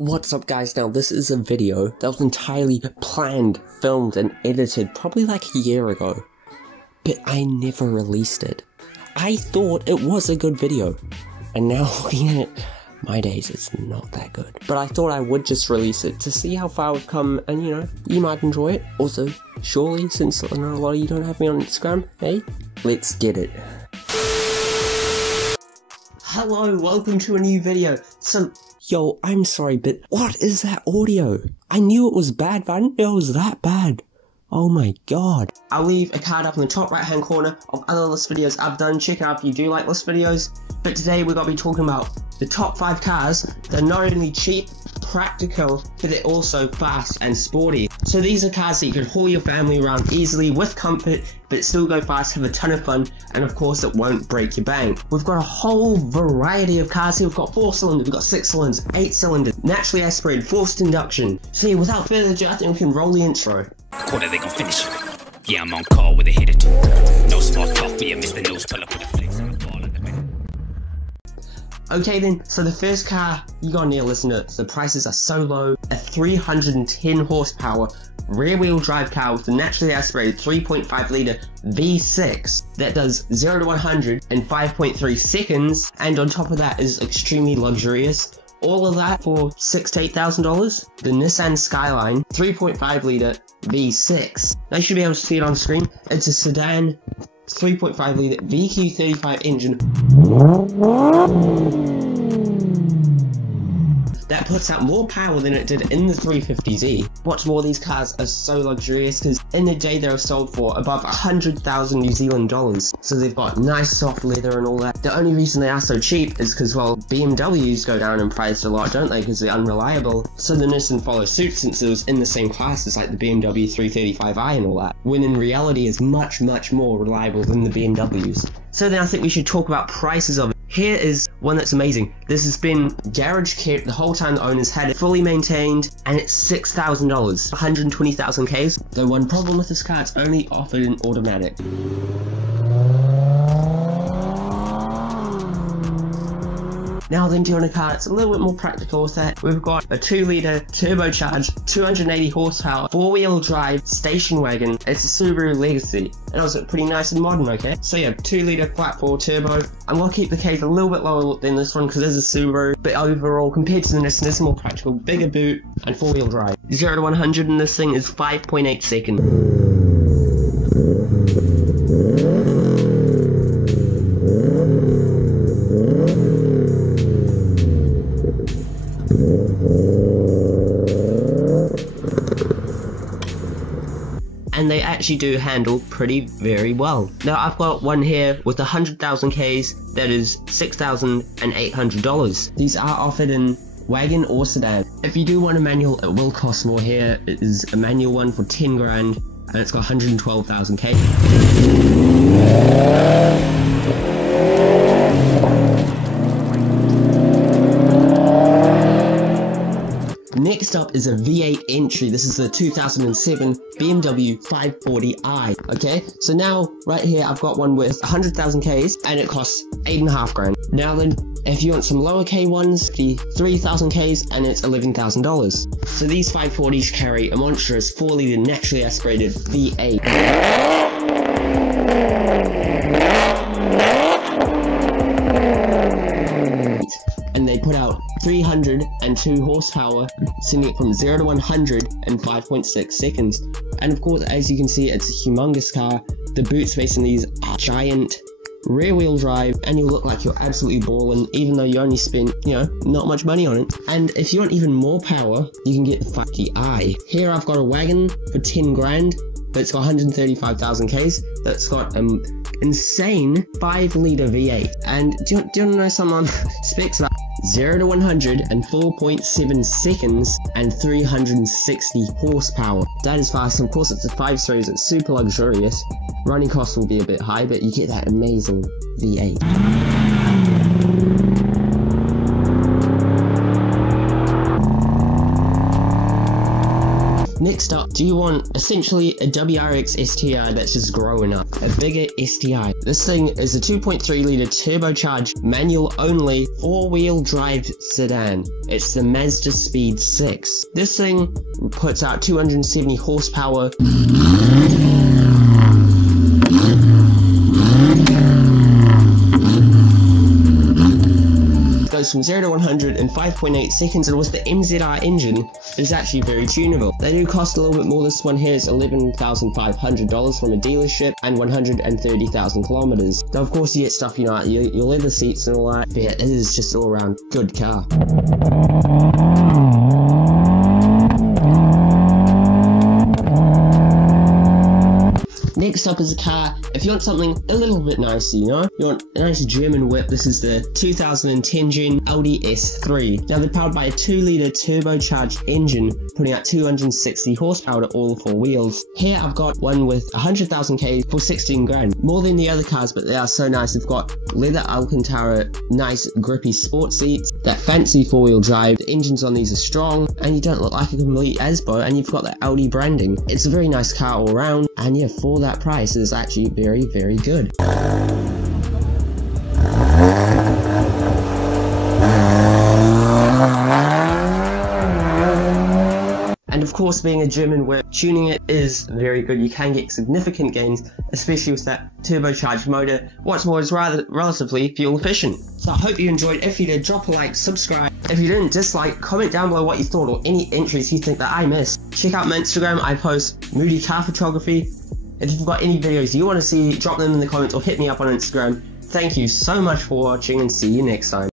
What's up guys, now this is a video that was entirely planned, filmed and edited probably like a year ago, but I never released it. I thought it was a good video, and now looking at it, my days, it's not that good. But I thought I would just release it to see how far we've come, and you know, you might enjoy it. Also, surely, since I know a lot of you don't have me on Instagram, hey, let's get it. Hello, welcome to a new video. So, yo, I'm sorry, but what is that audio? I knew it was bad, but I didn't know it was that bad. Oh my god. I'll leave a card up in the top right hand corner of other list videos I've done. Check it out if you do like list videos. But today we're going to be talking about the top 5 cars that are not only cheap, practical, but they're also fast and sporty. So these are cars that you can haul your family around easily with comfort, but still go fast, have a ton of fun, and of course it won't break your bank. We've got a whole variety of cars here. We've got 4 cylinders, we've got 6 cylinders, 8 cylinders, naturally aspirated, forced induction. So yeah, without further ado, I think we can roll the intro. Quarter, they gon' finish. Yeah, I'm on call with a hit or two. No small talk, me and Mr. News, pull up with a flex on the ball at the back. Okay then, so the first car, you gotta need to listen to it. The prices are so low. A 310 horsepower rear wheel drive car with a naturally aspirated 3.5 litre V6 that does 0 to 100 in 5.3 seconds, and on top of that is extremely luxurious. All of that for $6,000 to $8,000. The Nissan Skyline 3.5 litre V6. Now you should be able to see it on screen. It's a sedan 3.5 litre VQ35 engine that puts out more power than it did in the 350Z. What's more, these cars are so luxurious because in the day they were sold for above 100,000 New Zealand dollars. So they've got nice soft leather and all that. The only reason they are so cheap is because, well, BMWs go down in price a lot, don't they? Because they're unreliable. So the Nissan follows suit since it was in the same class as like the BMW 335i and all that, when in reality is much, much more reliable than the BMWs. So then I think we should talk about prices of it. Here is one that's amazing. This has been garage kept the whole time the owners had it, fully maintained, and it's $6,000, 120,000 Ks. The one problem with this car, it's only offered in automatic. Now then, doing a car that's a little bit more practical with that, we've got a 2 litre turbocharged, 280 horsepower, 4-wheel drive station wagon. It's a Subaru Legacy, and also pretty nice and modern, okay? So yeah, 2 litre flat 4 turbo. I'm gonna keep the Ks a little bit lower than this one because it is a Subaru, but overall, compared to the Nissan, this is more practical, bigger boot, and 4-wheel drive. 0 to 100 in this thing is 5.8 seconds. And they actually do handle very well. Now I've got one here with 100,000 Ks that is $6,800. These are offered in wagon or sedan. If you do want a manual, it will cost more. Here it is a manual one for 10 grand and it's got 112,000 Ks. Next up is a V8 entry. This is the 2007 BMW 540i. Okay, so now right here I've got one with 100,000 Ks and it costs 8.5 grand. Now then, if you want some lower K ones, the 3,000 Ks and it's $11,000. So these 540s carry a monstrous 4 litre naturally aspirated V8. And they put out 302 horsepower, sending it from 0 to 100 in 5.6 seconds. And of course, as you can see, it's a humongous car. The boot space in these are giant. Rear wheel drive, and you look like you're absolutely balling, even though you only spent, you know, not much money on it. And if you want even more power, you can get the 50i. Here I've got a wagon for 10 grand. That's got 135,000 Ks. That's got an insane 5 litre V8. And do you want to know something on specs about 0 to 100 in 4.7 seconds and 360 horsepower. That is fast. Of course, it's a 5 series. It's super luxurious. Running costs will be a bit high, but you get that amazing V8. Next up, do you want essentially a WRX STI that's just growing up? A bigger STI. This thing is a 2.3 litre turbocharged, manual only, 4-wheel drive sedan. It's the Mazda Speed 6. This thing puts out 270 horsepower. Goes from 0 to 100 in 5.8 seconds, and with the MZR engine, it is actually very tunable. They do cost a little bit more. This one here is $11,500 from a dealership and 130,000 kilometers. Now, of course, you get stuff, you know, your leather seats and all that, but yeah, it is just all around good car. Next up is a car, if you want something a little bit nicer, you know? You want a nice German whip. This is the 2010 Engine Audi S3. Now they're powered by a 2 litre turbocharged engine, putting out 260 horsepower to all 4 wheels. Here I've got one with 100,000 K for 16 grand. More than the other cars, but they are so nice. They've got leather Alcantara, nice grippy sport seats, that fancy 4-wheel drive. The engines on these are strong, and you don't look like a complete Asbo, and you've got that Audi branding. It's a very nice car all around, and yeah, for that price is actually very, very good. And of course, being a German whip, tuning it is very good. You can get significant gains, especially with that turbocharged motor. What's more, is relatively fuel efficient. So I hope you enjoyed. If you did, drop a like, subscribe. If you didn't, dislike, comment down below what you thought or any entries you think that I missed. Check out my Instagram. I post moody car photography. If you've got any videos you want to see, drop them in the comments or hit me up on Instagram. Thank you so much for watching, and see you next time.